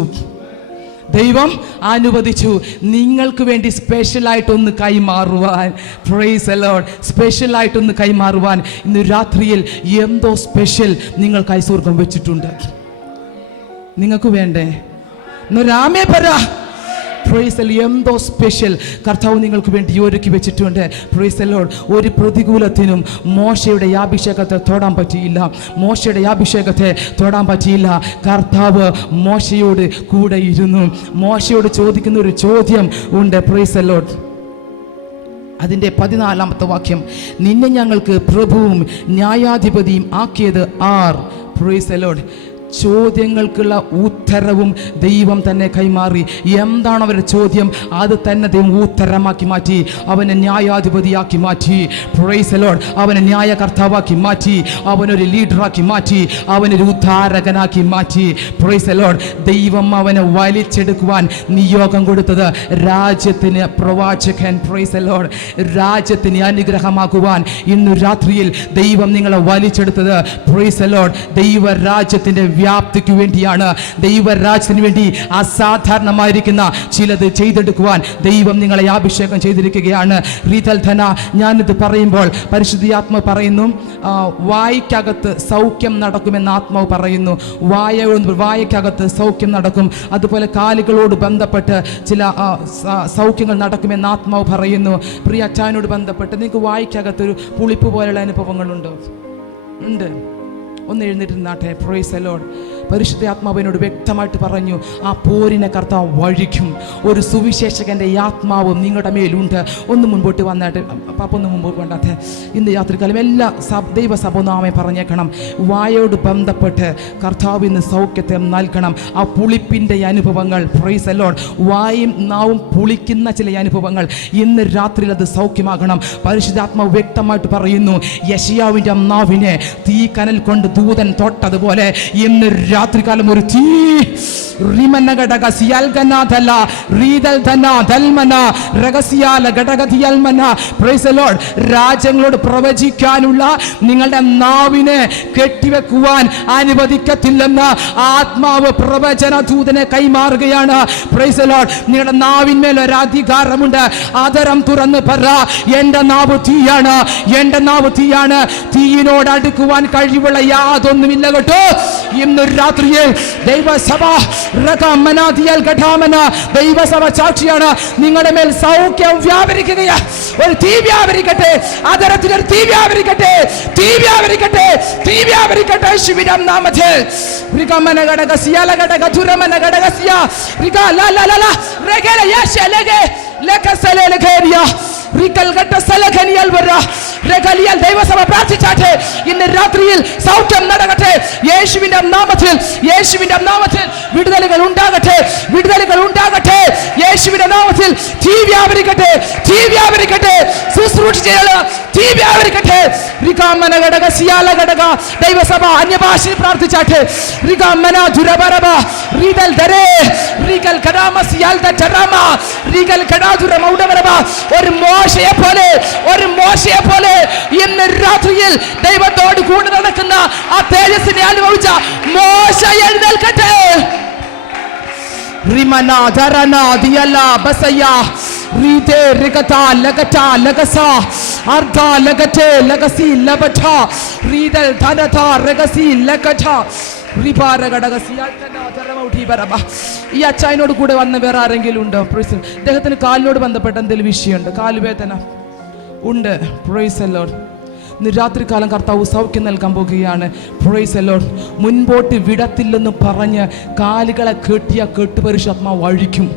ദൈവം അനുവദിച്ചു നിങ്ങൾക്ക് വേണ്ടി സ്പെഷ്യലായിട്ടൊന്ന് കൈമാറുവാൻ. Praise the lord. സ്പെഷ്യലായിട്ടൊന്ന് കൈമാറുവാൻ ഇന്ന് രാത്രിയിൽ എന്തോ സ്പെഷ്യൽ നിങ്ങൾക്കായി സ്വർഗം വെച്ചിട്ടുണ്ട്. നിങ്ങൾക്ക് വേണ്ടേ? രാമേ പറ. Price the Lord. എന്തോ സ്പെഷ്യൽ കർത്താവ് നിങ്ങൾക്ക് വേണ്ടി ഒരുക്കി വെച്ചിട്ടുണ്ട്. Price the Lord. ഒരു പ്രതികൂലത്തിനും മോശയുടെ അഭിഷേകത്തെ തൊടാൻ പറ്റിയില്ല. മോശയുടെ അഭിഷേകത്തെ തൊടാൻ പറ്റിയില്ല. കർത്താവ് മോശയോട് കൂടെ ഇരുന്നു. മോശയോട് ചോദിക്കുന്ന ഒരു ചോദ്യം ഉണ്ട്. Price the Lord. അതിൻ്റെ 14-ാമത്തെ വാക്യം, നിന്നെ ഞങ്ങൾക്ക് പ്രഭുവും ന്യായാധിപതിയും ആക്കിയത് ആർ? Price the Lord. ചോദ്യങ്ങൾക്കുള്ള ഉത്തരവും ദൈവം തന്നെ കൈമാറി. എന്താണ് അവരുടെ ചോദ്യം? അത് തന്നെ ദൈവം ഉത്തരമാക്കി മാറ്റി. അവനെ ന്യായാധിപതിയാക്കി മാറ്റി. Price the Lord. അവനെ ന്യായകർത്താവാക്കി മാറ്റി. അവനൊരു ലീഡറാക്കി മാറ്റി. അവനൊരു ഉദ്ധാരകനാക്കി മാറ്റി. Price the Lord. ദൈവം അവനെ വലിച്ചെടുക്കുവാൻ നിയോഗം കൊടുത്തത് രാജ്യത്തിന് പ്രവാചകൻ. Price the Lord. രാജ്യത്തിന് അനുഗ്രഹമാക്കുവാൻ ഇന്ന് രാത്രിയിൽ ദൈവം നിങ്ങളെ വലിച്ചെടുത്തത് പ്രൈസ് ദി ലോർഡ് ദൈവരാജ്യത്തിൻ്റെ വ്യാപ്തിക്ക് വേണ്ടിയാണ്. ദൈവരാജ്യത്തിന് വേണ്ടി അസാധാരണമായിരിക്കുന്ന ചിലത് ചെയ്തെടുക്കുവാൻ ദൈവം നിങ്ങളെ അഭിഷേകം ചെയ്തിരിക്കുകയാണ്. റീതൽ ധന, ഞാനിത് പറയുമ്പോൾ പരിശുദ്ധാത്മാവ് പറയുന്നു, വായ്ക്കകത്ത് സൗഖ്യം നടക്കുമെന്ന് ആത്മാവ് പറയുന്നു. വായക്കകത്ത് സൗഖ്യം നടക്കും. അതുപോലെ കാലുകളോട് ബന്ധപ്പെട്ട് ചില സൗഖ്യങ്ങൾ നടക്കുമെന്ന് ആത്മാവ് പറയുന്നു. പ്രിയ അച്ചായനോട് ബന്ധപ്പെട്ട് നിങ്ങൾക്ക് വായ്ക്കകത്തൊരു പുളിപ്പ് പോലെയുള്ള അനുഭവങ്ങളുണ്ടോ? ഉണ്ട്. ഒന്ന് എഴുന്നേറ്റ്. Price the Lord. പരിശുദ്ധ ആത്മാവിനോട് വ്യക്തമായിട്ട് പറഞ്ഞു, ആ പോരിനെ കർത്താവ് വഴിക്കും. ഒരു സുവിശേഷകൻ്റെ ആത്മാവും നിങ്ങളുടെ മേലുണ്ട്. ഒന്ന് മുൻപോട്ട് വന്നായിട്ട് പാപ്പ, ഒന്ന് മുമ്പോട്ട് വേണ്ടാത്തെ. ഇന്ന് രാത്രികാലം എല്ലാ ദൈവസഭനാമെ പറഞ്ഞേക്കണം. വായോട് ബന്ധപ്പെട്ട് കർത്താവ് ഇന്ന് സൗഖ്യത്തെ നൽകണം. ആ പുളിപ്പിൻ്റെ അനുഭവങ്ങൾ, പ്രൈസ് ദി ലോർഡ്, വായും നാവും പുളിക്കുന്ന ചില അനുഭവങ്ങൾ ഇന്ന് രാത്രിയിൽ അത് സൗഖ്യമാകണം. പരിശുദ്ധാത്മാവ് വ്യക്തമായിട്ട് പറയുന്നു, യെശയ്യാവിൻ്റെ നാവിനെ തീ കനൽ കൊണ്ട് ദൂതൻ തൊട്ടതുപോലെ ഇന്ന് രാത്രികാലം ഒരു തീ രാജ്യങ്ങളോട് പ്രവചിക്കാനുള്ള നിങ്ങളുടെ നാവിനെ കെട്ടിവെക്കുവാൻ അനുവദിക്കത്തില്ലെന്ന് ആത്മാവ് പ്രവചന ദൂതനെ കൈമാറുകയാണ്. Praise the Lord. നിങ്ങളുടെ നാവിന്മേൽ ഒരു അധികാരമുണ്ട്. ആദരം തുറന്ന് പറ, എന്റെ നാവ് തീയാണ്, എന്റെ നാവ് തീയാണ്. തീയിനോട് അടുക്കുവാൻ കഴിവുള്ള യാതൊന്നുമില്ല കേട്ടോ. ഇന്ന് രാത്രിയിൽ ദൈവസഭ ദൈവസഭ സാക്ഷിയാണ്. നിങ്ങളുടെ മേൽ സൗഖ്യം വ്യാപരിക്കുകയാ. ഒരു തീ വ്യാപരിക്കട്ടെ. ആദരത്തിലൊരു തീ വ്യാപരിക്കട്ടെ. തീ വ്യാപരിക്കട്ടെ. തീ വ്യാപരിക്കട്ടെ. യേശുവിന്റെ നാമത്തിൽ. ദൈവസഭ പ്രാർത്ഥിച്ചാട്ടെ. ഇന്ന് രാത്രിയിൽ സൗഖ്യം നടക്കട്ടെ. യേശുവിന്റെ നാമത്തിൽ, യേശുവിന്റെ നാമത്തിൽ വിടുതലുകൾ ഉണ്ടാകട്ടെ. വിടുതലുകൾ ഉണ്ടാകട്ടെ. യേശുവിന്റെ നാമത്തിൽ തീ വ്യാപരിക്കട്ടെ. തീ വ്യാപരിക്കട്ടെ. ശുശ്രൂഷ ചെയ്യല് തീ വ്യാപരിക്കട്ടെ. ദൈവസഭ അന്യഭാഷയിൽ പ്രാർത്ഥിച്ചാട്ടെ. ഒരു മോശയെ പോലെ, ഒരു മോശയെ പോലെ ഇന്ന് രാത്രിയിൽ ദൈവത്തോട് കൂടെ നടക്കുന്ന ആ തേജസ്സിനെ അനുഭവിച്ച മോശ എഴുന്നേൽക്കട്ടെ. ഈ അച്ചായനോട് കൂടെ വന്ന വേറെ ആരെങ്കിലും ഉണ്ടോ? പ്രൈസ്. അദ്ദേഹത്തിന് കാലിനോട് ബന്ധപ്പെട്ട എന്തെങ്കിലും വിഷയമുണ്ട്? കാലുവേദന ഉണ്ട്. Price the Lord. ഇന്ന് രാത്രികാലം കർത്താവ് സൗഖ്യം നൽകാൻ പോകുകയാണ്. Praise the Lord. മുൻപോട്ട് വിടത്തില്ലെന്ന് പറഞ്ഞ് കാലുകളെ കെട്ടിയ കെട്ട് പരിശുദ്ധാത്മാവ് അഴിക്കും.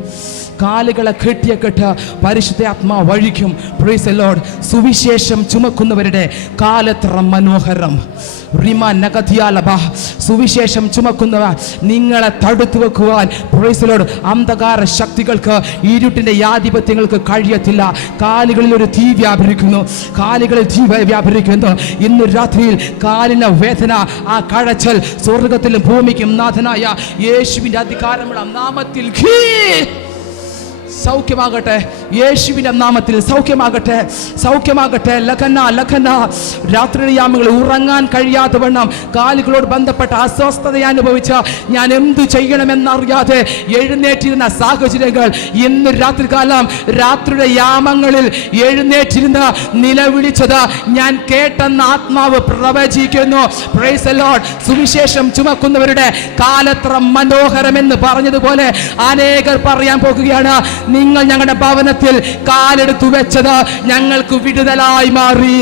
കാലുകളെ കെട്ടിയ കെട്ട് പരിശുദ്ധാത്മാവ് അഴിക്കും. Price the Lord. സുവിശേഷം ചുമക്കുന്നവരുടെ കാലെത്ര മനോഹരം. സുവിശേഷം ചുമക്കുന്നവ നിങ്ങളെ തടുത്തു വെക്കുവാൻ പ്രൈസ് ദി ലോർഡ് അന്ധകാര ശക്തികൾക്ക്, ഇരുട്ടിന്റെ യാധിപത്യങ്ങൾക്ക് കഴിയത്തില്ല. കാലുകളിൽ ഒരു തീ വ്യാപരിക്കുന്നു, കാലുകളിൽ തീ വ്യാപരിക്കുന്നു. ഇന്ന് രാത്രിയിൽ കാലിന് വേദന, ആ കഴച്ചൽ സ്വർഗത്തിലും ഭൂമിക്കും നാഥനായ യേശുവിന്റെ അധികാരമുള്ള നാമത്തിൽ സൗഖ്യമാകട്ടെ. യേശുവിന്റെ നാമത്തിൽ സൗഖ്യമാകട്ടെ, സൗഖ്യമാകട്ടെ. ലഖന ലഖന. രാത്രിയാമങ്ങൾ ഉറങ്ങാൻ കഴിയാത്ത വണ്ണം കാലുകളോട് ബന്ധപ്പെട്ട അസ്വസ്ഥത അനുഭവിച്ച, ഞാൻ എന്ത് ചെയ്യണമെന്നറിയാതെ എഴുന്നേറ്റിരുന്ന സാഹചര്യങ്ങൾ ഇന്ന് രാത്രികാലം, രാത്രിയുടെ യാമങ്ങളിൽ എഴുന്നേറ്റിരുന്ന് നിലവിളിച്ചത് ഞാൻ കേട്ടെന്ന ആത്മാവ് പ്രവചിക്കുന്നു. Price the Lord. സുവിശേഷം ചുമക്കുന്നവരുടെ കാലത്ര മനോഹരമെന്ന് പറഞ്ഞതുപോലെ അനേകർ പറയാൻ പോകുകയാണ്, നിങ്ങൾ ഞങ്ങളുടെ ഭവനത്തിൽ കാലെടുത്തു വെച്ചത് ഞങ്ങൾക്ക് വിടുതലായി മാറി,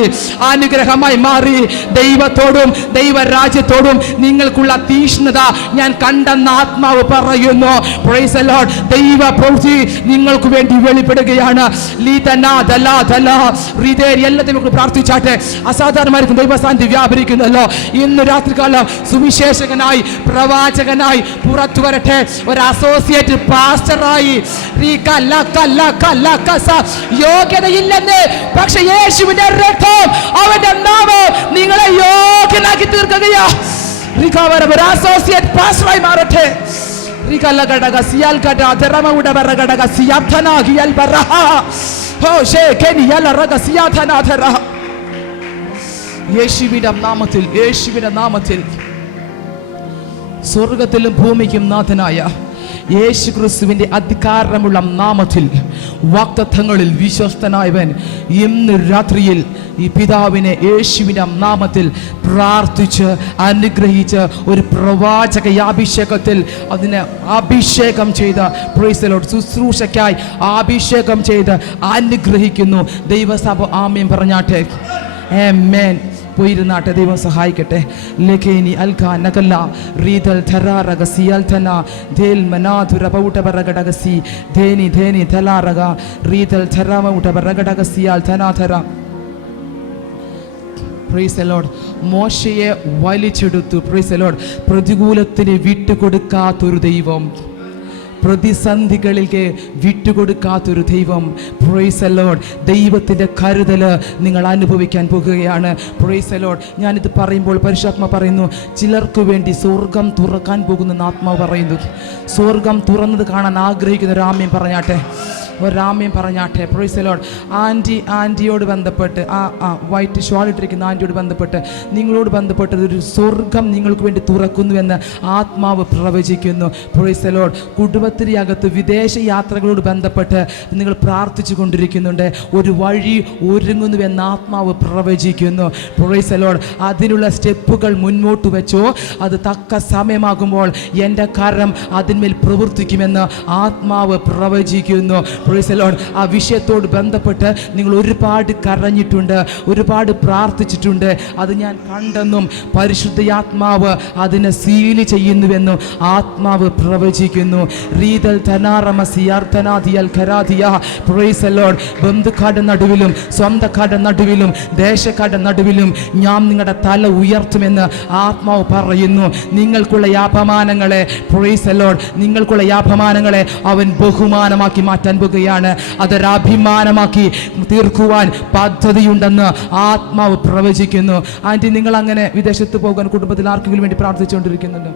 അനുഗ്രഹമായി മാറി. ദൈവത്തോടും ദൈവരാജ്യത്തോടും നിങ്ങൾക്കുള്ള തീഷ്ണത ഞാൻ കണ്ടെന്ന ആത്മാവ് പറയുന്നു. Price the Lord. ദൈവ പ്രവൃത്തി നിങ്ങൾക്ക് വേണ്ടി വെളിപ്പെടുകയാണ്. എല്ലാത്തിനും പ്രാർത്ഥിച്ചാട്ടെ. അസാധാരണമായിരിക്കും ദൈവസാന്നിധ്യം വ്യാപരിക്കുന്നല്ലോ. ഇന്ന് രാത്രികാലം സുവിശേഷകനായി, പ്രവാചകനായി പുറത്തു വരട്ടെ. ഒരു അസോസിയേറ്റ് പാസ്റ്ററായി യോഗ്യതയില്ലെന്ന്, പക്ഷെ യേശുവിന്റെ രക്തം, അവന്റെ നാമം നിങ്ങളെ യോഗ്യനാക്കി തീർക്കുകയാ. അസോസിയേറ്റ് പാസ്റ്ററായി മാറട്ടെ. യേശുവിന്റെ നാമത്തിൽ, യേശുവിന്റെ നാമത്തിൽ സ്വർഗത്തിലും ഭൂമിക്കും നാഥനായ യേശു ക്രിസ്തുവിന്റെ അധികാരമുള്ള നാമത്തിൽ വാഗ്ദത്തങ്ങളിൽ വിശ്വസ്തനായവൻ ഇന്ന് രാത്രിയിൽ ഈ പിതാവിനെ യേശുവിന്റെ നാമത്തിൽ പ്രാർത്ഥിച്ച് അനുഗ്രഹിച്ച് ഒരു പ്രവാചക അഭിഷേകത്തിൽ അതിനെ അഭിഷേകം ചെയ്ത് പ്രൈസ് ദി ലോർഡ് ശുശ്രൂഷയ്ക്കായി അഭിഷേകം ചെയ്ത് അനുഗ്രഹിക്കുന്നു. ദൈവസഭ ആമേൻ പറഞ്ഞാട്ടെ. ആമേൻ. പോയിരുന്നാട്ടെ. ദൈവം സഹായിക്കട്ടെ. ലഖേനി അൽഖ നഗല്ല റീതൽ ധരാരഗ സിയൽതന ദേൽ മനാധുര പൗട്ടബറഗടഗസി ധേനി ധേനി ധലാരഗ റീതൽ ധരാമൗട്ടബറഗടഗ സിയൽതനാധര. Praise the lord. മോശയെ വലിച്ചെടുത്തു. Praise the lord. പ്രതികൂലത്തിന് വിട്ടുകൊടുക്കാത്തൊരു ദൈവം, പ്രതിസന്ധികളിലേക്ക് വിട്ടുകൊടുക്കാത്തൊരു ദൈവം. Praise the lord. ദൈവത്തിൻ്റെ കരുതൽ നിങ്ങൾ അനുഭവിക്കാൻ പോകുകയാണ്. Praise the lord. ഞാനിത് പറയുമ്പോൾ പരിശുദ്ധാത്മ പറയുന്നു, ചിലർക്ക് വേണ്ടി സ്വർഗം തുറക്കാൻ പോകുന്ന ആത്മാവ് പറയുന്നു. സ്വർഗം തുറന്നത് കാണാൻ ആഗ്രഹിക്കുന്ന ഒരു ആമേൻ പറഞ്ഞാട്ടെ, ഒരാമയും പറഞ്ഞാട്ടെ. Price the Lord. ആൻറ്റിയോട് ബന്ധപ്പെട്ട്, വൈറ്റ് ഷോൾ ഇട്ടിരിക്കുന്ന ആൻറ്റിയോട് ബന്ധപ്പെട്ട്, നിങ്ങളോട് ബന്ധപ്പെട്ട് ഒരു സ്വർഗം നിങ്ങൾക്ക് വേണ്ടി തുറക്കുന്നുവെന്ന് ആത്മാവ് പ്രവചിക്കുന്നു. Price the Lord. കുടുംബത്തിനകത്ത് വിദേശ യാത്രകളോട് ബന്ധപ്പെട്ട് നിങ്ങൾ പ്രാർത്ഥിച്ചു കൊണ്ടിരിക്കുന്നുണ്ട്. ഒരു വഴി ഒരുങ്ങുന്നുവെന്ന് ആത്മാവ് പ്രവചിക്കുന്നു. Price the Lord. അതിനുള്ള സ്റ്റെപ്പുകൾ മുന്നോട്ട് വെച്ചോ, അത് തക്ക സമയമാകുമ്പോൾ എൻ്റെ കരം അതിന്മേൽ പ്രവർത്തിക്കുമെന്ന് ആത്മാവ് പ്രവചിക്കുന്നു. Price the Lord. ആ വിഷയത്തോട് ബന്ധപ്പെട്ട് നിങ്ങൾ ഒരുപാട് കരഞ്ഞിട്ടുണ്ട്, ഒരുപാട് പ്രാർത്ഥിച്ചിട്ടുണ്ട്. അത് ഞാൻ കണ്ടെന്നും പരിശുദ്ധയാത്മാവ് അതിനെ സീല് ചെയ്യുന്നുവെന്നും ആത്മാവ് പ്രവചിക്കുന്നു. റീതൽ തനാറമസിയാർത്തനാദിയൽ ഖരാദിയ. Praise the lord. ബന്ധുക്കാരുടെ നടുവിലും സ്വന്തക്കാരുടെ നടുവിലും ദേശക്കാരുടെ നടുവിലും ഞാൻ നിങ്ങളുടെ തല ഉയർത്തുമെന്ന് ആത്മാവ് പറയുന്നു. നിങ്ങൾക്കുള്ള യാപമാനങ്ങളെ, പ്രൈസ് ദി ലോർഡ്, നിങ്ങൾക്കുള്ള യാപമാനങ്ങളെ അവൻ ബഹുമാനമാക്കി മാറ്റാൻ പോകുകയാണ്. അതൊരഭിമാനമാക്കി തീർക്കുവാൻ പദ്ധതിയുണ്ടെന്ന് ആത്മാവ് പ്രവചിക്കുന്നു. ആൻറ്റി, നിങ്ങൾ അങ്ങനെ വിദേശത്ത് പോകാൻ കുടുംബത്തിൽ ആർക്കെങ്കിലും വേണ്ടി പ്രാർത്ഥിച്ചുകൊണ്ടിരിക്കുന്നുണ്ട്?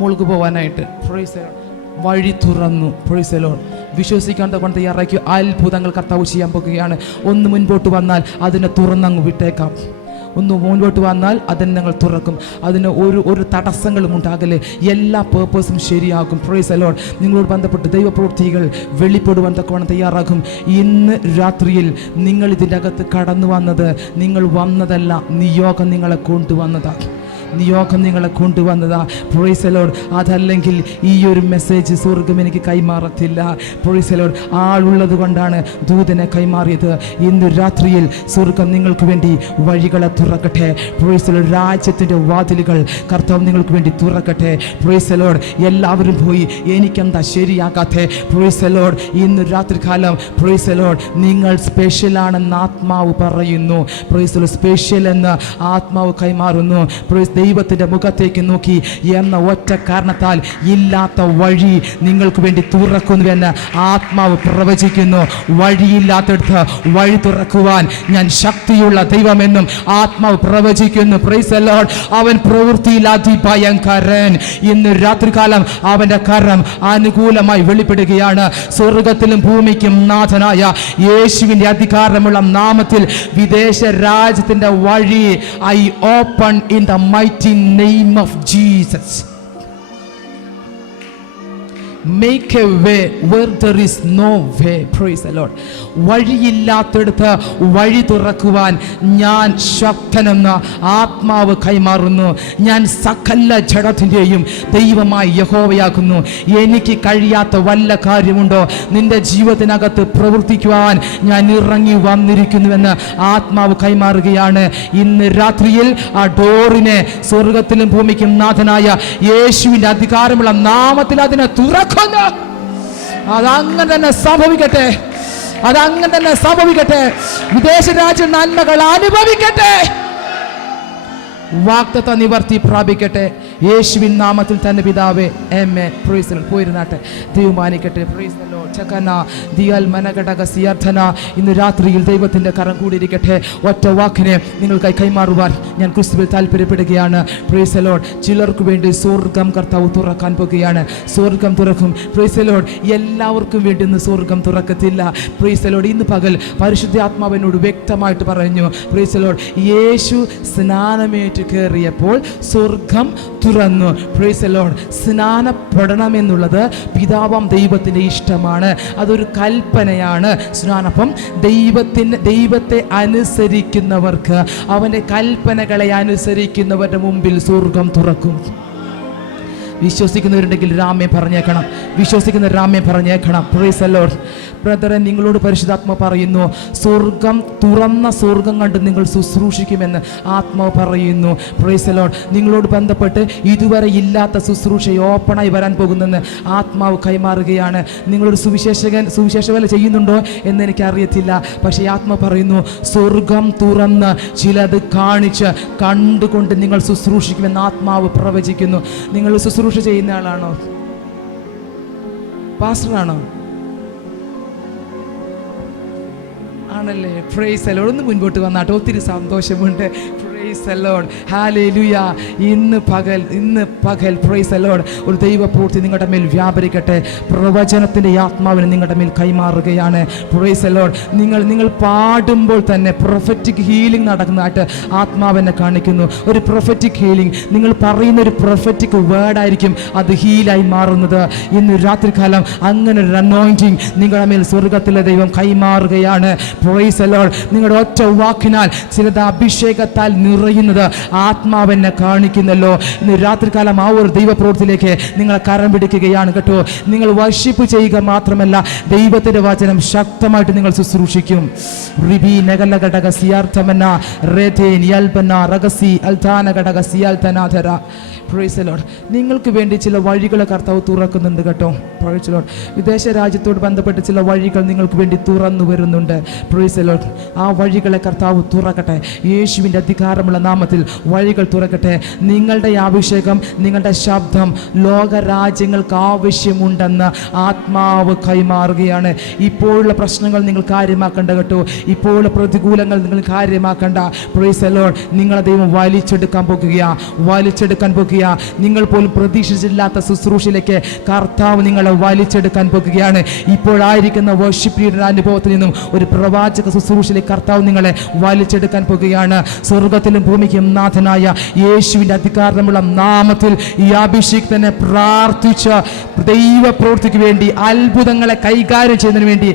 മോൾക്ക് പോകാനായിട്ട് പ്രൈസ് ദി ലോർഡ് വഴി തുറന്നു. Price the Lord. വിശ്വസിക്കാൻ കൊണ്ട് തയ്യാറാക്കി അത്ഭുതങ്ങൾ കർത്താവ് ചെയ്യാൻ പോകുകയാണ്. ഒന്ന് മുൻപോട്ട് വന്നാൽ അതിനെ തുറന്നങ്ങ് വിട്ടേക്കാം. ഒന്ന് മുൻപോട്ട് വന്നാൽ അതിന് ഞങ്ങൾ തുറക്കും. അതിന് ഒരു തടസ്സങ്ങളും ഉണ്ടാകല്. എല്ലാ പേർപ്പസും ശരിയാകും. Price the Lord. നിങ്ങളോട് ബന്ധപ്പെട്ട് ദൈവപ്രവൃത്തികൾ വെളിപ്പെടുവാൻ തക്കവണ്ണം തയ്യാറാകും. ഇന്ന് രാത്രിയിൽ നിങ്ങൾ ഇതിൻ്റെ അകത്ത് കടന്നു വന്നത് നിങ്ങൾ വന്നതല്ല, നിയോഗം നിങ്ങളെ കൊണ്ടുവന്നതാണ്. നിയോഗം നിങ്ങളെ കൊണ്ടുവന്നതാ. Price the Lord. അതല്ലെങ്കിൽ ഈ ഒരു മെസ്സേജ് സ്വർഗം എനിക്ക് കൈമാറത്തില്ല. Praise the lord. ആളുള്ളത് കൊണ്ടാണ് ദൂതനെ കൈമാറിയത്. ഇന്ന് രാത്രിയിൽ സ്വർഗം നിങ്ങൾക്ക് വേണ്ടി വഴികളെ തുറക്കട്ടെ. Price the Lord. രാജ്യത്തിൻ്റെ വാതിലുകൾ കർത്താവ് നിങ്ങൾക്ക് വേണ്ടി തുറക്കട്ടെ. Price the Lord. എല്ലാവരും പോയി എനിക്കെന്താ ശരിയാകാത്തെ. Price the Lord. ഇന്ന് രാത്രികാലം പ്രൈസ് ദി ലോർഡ് നിങ്ങൾ സ്പെഷ്യലാണെന്ന് ആത്മാവ് പറയുന്നു. Price the Lord. സ്പെഷ്യൽ എന്ന് ആത്മാവ് കൈമാറുന്നു. പ്രൈസ് ദൈവത്തിൻ്റെ മുഖത്തേക്ക് നോക്കി എന്ന ഒറ്റ കാരണത്താൽ ഇല്ലാത്ത വഴി നിങ്ങൾക്ക് വേണ്ടി തുറക്കുന്നുവെന്ന് ആത്മാവ് പ്രവചിക്കുന്നു. വഴിയില്ലാത്തടുത്ത് വഴി തുറക്കുവാൻ ഞാൻ ശക്തിയുള്ള ദൈവമെന്നും ആത്മാവ് പ്രവചിക്കുന്നു. Price the Lord. അവൻ പ്രവൃത്തിയിൽ അതിഭയങ്കരൻ. ഇന്ന് രാത്രികാലം അവൻ്റെ കരം അനുകൂലമായി വെളിപ്പെടുകയാണ്. സ്വർഗത്തിലും ഭൂമിക്കും നാഥനായ യേശുവിൻ്റെ അധികാരമുള്ള നാമത്തിൽ വിദേശ രാജ്യത്തിൻ്റെ വഴി I open in the mighty name of Jesus. Make a way where there is no way. Praise the Lord. വഴിയില്ലാത്തടുത്ത് വഴി തുറക്കുവാൻ ഞാൻ ശക്തനെന്ന് ആത്മാവ് കൈമാറുന്നു. ഞാൻ സകല ജഡത്തിൻ്റെയും ദൈവമായി യഹോവയാകുന്നു. എനിക്ക് കഴിയാത്ത വല്ല കാര്യമുണ്ടോ നിന്റെ ജീവിതത്തിനകത്ത് പ്രവർത്തിക്കുവാൻ ഞാൻ ഇറങ്ങി വന്നിരിക്കുന്നുവെന്ന് ആത്മാവ് കൈമാറുകയാണ്. ഇന്ന് രാത്രിയിൽ ആ ഡോറിനെ സ്വർഗത്തിലും ഭൂമിക്കും നാഥനായ യേശുവിൻ്റെ അധികാരമുള്ള നാമത്തിൽ അതിനെ തുറക്കുന്നു. അതങ്ങനെ തന്നെ സംഭവിക്കട്ടെ. അതങ്ങനെ തന്നെ സംഭവിക്കട്ടെ. വിദേശ രാജ്യ നന്മകൾ അനുഭവിക്കട്ടെ. വാഗ്ദത്ത നിവർത്തി പ്രാപിക്കട്ടെ. യേശുവിൻ നാമത്തിൽ തന്നെ പിതാവേ. ആമേൻ. Praise the lord. പോയിരുന്നാട്ടെ. ദൈവമാനിക്കട്ടെ. Praise the lord. ചകന ദിയൽ മനഘടക സിയർത്ഥന. ഇന്ന് രാത്രിയിൽ ദൈവത്തിൻ്റെ കരം കൂടിയിരിക്കട്ടെ. ഒറ്റ വാക്കിനെ നിങ്ങൾക്കായി കൈമാറുവാൻ ഞാൻ ക്രിസ്തുവിൽ താല്പര്യപ്പെടുകയാണ്. Price the Lord. ചിലർക്ക് വേണ്ടി സ്വർഗം കർത്താവ് തുറക്കാൻ പോകുകയാണ്. സ്വർഗം തുറക്കും. Price the Lord. എല്ലാവർക്കും വേണ്ടി ഇന്ന് സ്വർഗം തുറക്കത്തില്ല. Price the Lord. ഇന്ന് പകൽ പരിശുദ്ധാത്മാവിനോട് വ്യക്തമായിട്ട് പറഞ്ഞു. Praise the lord. യേശു സ്നാനമേറ്റ് കയറിയപ്പോൾ സ്വർഗം തുറന്നു. Price the Lord. സ്നാനപ്പെടണമെന്നുള്ളത് പിതാവാം ദൈവത്തിൻ്റെ ഇഷ്ടമാണ്. അതൊരു കൽപ്പനയാണ്. സ്നാനപ്പം ദൈവത്തെ അനുസരിക്കുന്നവർക്ക്, അവൻ്റെ കൽപ്പനകളെ അനുസരിക്കുന്നവരുടെ മുമ്പിൽ സ്വർഗം തുറക്കും. വിശ്വസിക്കുന്നവരുണ്ടെങ്കിൽ രാമേ പറഞ്ഞേക്കണം. വിശ്വസിക്കുന്ന രാമേ പറഞ്ഞേക്കണം. Praise the lord. ബ്രദറെ, നിങ്ങളോട് പരിശുദ്ധാത്മ പറയുന്നു, സ്വർഗം തുറന്ന സ്വർഗം കണ്ട് നിങ്ങൾ ശുശ്രൂഷിക്കുമെന്ന് ആത്മാവ് പറയുന്നു. Price the Lord. നിങ്ങളോട് ബന്ധപ്പെട്ട് ഇതുവരെ ഇല്ലാത്ത ശുശ്രൂഷ ഓപ്പണായി വരാൻ പോകുന്നെന്ന് ആത്മാവ് കൈമാറുകയാണ്. നിങ്ങളൊരു സുവിശേഷ വേല ചെയ്യുന്നുണ്ടോ എന്ന് എനിക്കറിയത്തില്ല. പക്ഷേ ആത്മാവ് പറയുന്നു, സ്വർഗം തുറന്ന് ചിലത് കാണിച്ച് കണ്ടുകൊണ്ട് നിങ്ങൾ ശുശ്രൂഷിക്കുമെന്ന് ആത്മാവ് പ്രവചിക്കുന്നു. നിങ്ങൾ ശുശ്രൂഷ ചെയ്യുന്ന ആളാണോ? പാസ്റ്ററാണോ? ആണല്ലേ? Price the Lord. ഒന്ന് മുൻപോട്ട് വന്നാട്ടെ. ഒത്തിരി സന്തോഷമുണ്ട്. Price the lord. ഹല്ലേലൂയ. ഇന്ന് പകൽ പ്രൈസ് ദി ലോർഡ് ഒരു ദൈവപ്രവൃത്തി നിങ്ങളുടെ മേൽ വ്യാപരിക്കട്ടെ. പ്രവചനത്തിൻ്റെ ആത്മാവിനെ നിങ്ങളുടെ മേൽ കൈമാറുകയാണ്. Praise the Lord. നിങ്ങൾ പാടുമ്പോൾ തന്നെ പ്രൊഫറ്റിക് ഹീലിംഗ് നടക്കുന്നതായിട്ട് ആത്മാവിനെ കാണിക്കുന്നു. ഒരു പ്രൊഫറ്റിക് ഹീലിംഗ്, നിങ്ങൾ പറയുന്ന ഒരു പ്രൊഫറ്റിക് വേർഡായിരിക്കും അത് ഹീലായി മാറുന്നത്. ഇന്ന് രാത്രികാലം അങ്ങനെ ഒരു അനോയിന്റിങ് നിങ്ങളുടെ മേൽ സ്വർഗത്തിലെ ദൈവം കൈമാറുകയാണ്. Praise the Lord. നിങ്ങളുടെ ഒറ്റ വാക്കിനാൽ ചിലത് അഭിഷേകത്താൽ നിറയുന്നത് ആത്മാവെന്നെ കാണിക്കുന്നല്ലോ. ഇന്ന് രാത്രികാലം ആ ഒരു ദൈവപ്രവൃത്തിയിലേക്ക് നിങ്ങളെ കരം പിടിക്കുകയാണ് കേട്ടോ. നിങ്ങൾ വർഷിപ്പ് ചെയ്യുക മാത്രമല്ല, ദൈവത്തിൻ്റെ വചനം ശക്തമായിട്ട് നിങ്ങൾ ശുശ്രൂഷിക്കും. റിബി നഗല ഘടക സിയാർത്ഥമന റേതേൻ യൽബന റഗസി അൽതാന ഘടക സിയാൽതനാധര. Price the Lord. നിങ്ങൾക്ക് വേണ്ടി ചില വഴികൾ കർത്താവ് തുറക്കുന്നുണ്ട് കേട്ടോ. Price the lord. വിദേശ രാജ്യത്തോട് ബന്ധപ്പെട്ട് ചില വഴികൾ നിങ്ങൾക്ക് വേണ്ടി തുറന്നു വരുന്നുണ്ട്. Price the Lord. ആ വഴികളെ കർത്താവ് തുറക്കട്ടെ. യേശുവിൻ്റെ അധികാരമുള്ള നാമത്തിൽ വഴികൾ തുറക്കട്ടെ. നിങ്ങളുടെ അഭിഷേകം, നിങ്ങളുടെ ശബ്ദം ലോകരാജ്യങ്ങൾക്ക് ആവശ്യമുണ്ടെന്ന് ആത്മാവ് കൈമാറുകയാണ്. ഇപ്പോഴുള്ള പ്രശ്നങ്ങൾ നിങ്ങൾ കാര്യമാക്കണ്ട കേട്ടോ. ഇപ്പോഴുള്ള പ്രതികൂലങ്ങൾ നിങ്ങൾ കാര്യമാക്കണ്ട. Price the Lord. നിങ്ങളെ ദൈവം വലിച്ചെടുക്കാൻ പോകുക. നിങ്ങൾ പോലും പ്രതീക്ഷിച്ചില്ലാത്ത ശുശ്രൂഷയിലേക്ക് കർത്താവ് നിങ്ങളെ വലിച്ചെടുക്കാൻ പോകുകയാണ്. ഇപ്പോഴായിരിക്കുന്ന വർഷിപ്പ് ലീഡർ അനുഭവത്തിൽ നിന്നും ഒരു പ്രവാചക ശുശ്രൂഷയിലേക്ക് കർത്താവ് നിങ്ങളെ വലിച്ചെടുക്കാൻ പോകുകയാണ്. സ്വർഗത്തിലും ഭൂമിക്കും നാഥനായ യേശുവിൻ്റെ അധികാരമുള്ള നാമത്തിൽ ഈ അഭിഷേകത്തിനെ പ്രാർത്ഥിച്ച് ദൈവപ്രവൃത്തിക്ക് വേണ്ടി, അത്ഭുതങ്ങളെ കൈകാര്യം ചെയ്യുന്നതിന് വേണ്ടി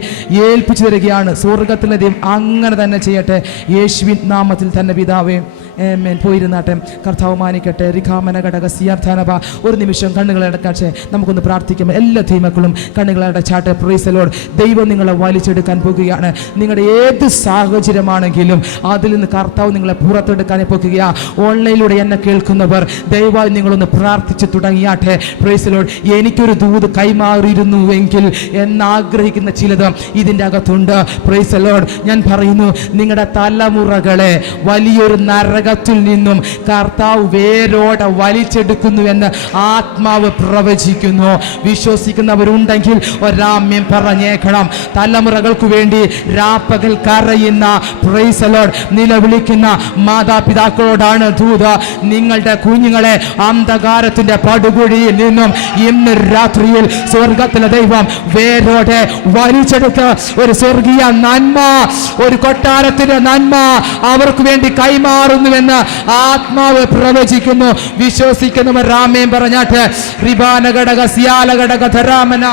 ഏൽപ്പിച്ചു തരികയാണ്. സ്വർഗത്തിലെ ദൈവം അങ്ങനെ തന്നെ ചെയ്യട്ടെ. യേശുവിൻ നാമത്തിൽ തന്നെ പിതാവേ. ആമേൻ. പോയിരുന്നാട്ടെ. കർത്താവ് മാനിക്കട്ടെ. റിഖാമന ഘടക സിയാർഥാനബ. ഒരു നിമിഷം കണ്ണുകളെ അടക്കാട്ടെ. നമുക്കൊന്ന് പ്രാർത്ഥിക്കാം. എല്ലാ ദൈവമക്കളും കണ്ണുകളെ അടച്ചാട്ടെ. Price the Lord. ദൈവം നിങ്ങളെ വലിച്ചെടുക്കാൻ പോകുകയാണ്. നിങ്ങളുടെ ഏത് സാഹചര്യമാണെങ്കിലും അതിൽ നിന്ന് കർത്താവ് നിങ്ങളെ പുറത്തെടുക്കാൻ പോകുകയാ. ഓൺലൈനിലൂടെ എന്നെ കേൾക്കുന്നവർ ദയവായി നിങ്ങളൊന്ന് പ്രാർത്ഥിച്ച് തുടങ്ങിയാട്ടെ. Price the Lord. എനിക്കൊരു ദൂത് കൈമാറിയിരുന്നുവെങ്കിൽ എന്നാഗ്രഹിക്കുന്ന ചിലത് ഇതിൻ്റെ അകത്തുണ്ട്. Price the Lord. ഞാൻ പറയുന്നു, നിങ്ങളുടെ തലമുറകളെ വലിയൊരു നരകത്തിൽ നിന്നും കർത്താവ് വേരോടെ വലിച്ചെടുക്കുന്നുവെന്ന് ആത്മാവ് പ്രവചിക്കുന്നു. വിശ്വസിക്കുന്നവരുണ്ടെങ്കിൽ ഒരാമ്യം പറഞ്ഞേക്കണം. തലമുറകൾക്ക് വേണ്ടി രാപ്പകൽ കരയുന്ന പ്രൈസ് ദി ലോർഡ് നിലവിളിക്കുന്ന മാതാപിതാക്കളോടാണ് ദൂത്. നിങ്ങളുടെ കുഞ്ഞുങ്ങളെ അന്ധകാരത്തിന്റെ പടുകുഴിയിൽ നിന്നും ഇന്ന് രാത്രിയിൽ സ്വർഗത്തിലെ ദൈവം വേരോടെ വലിച്ചെടുത്ത് ഒരു സ്വർഗീയ നന്മ, ഒരു കൊട്ടാരത്തിന്റെ നന്മ അവർക്ക് വേണ്ടി കൈമാറുന്നുവെന്ന് ആത്മാവ് പ്രവചിക്കുന്നു. വിശ്വസിക്കുന്നവർ രാമേം പറഞ്ഞാട്ട്. റിബാന ഘടക സിയാല ഘടക ധരാമന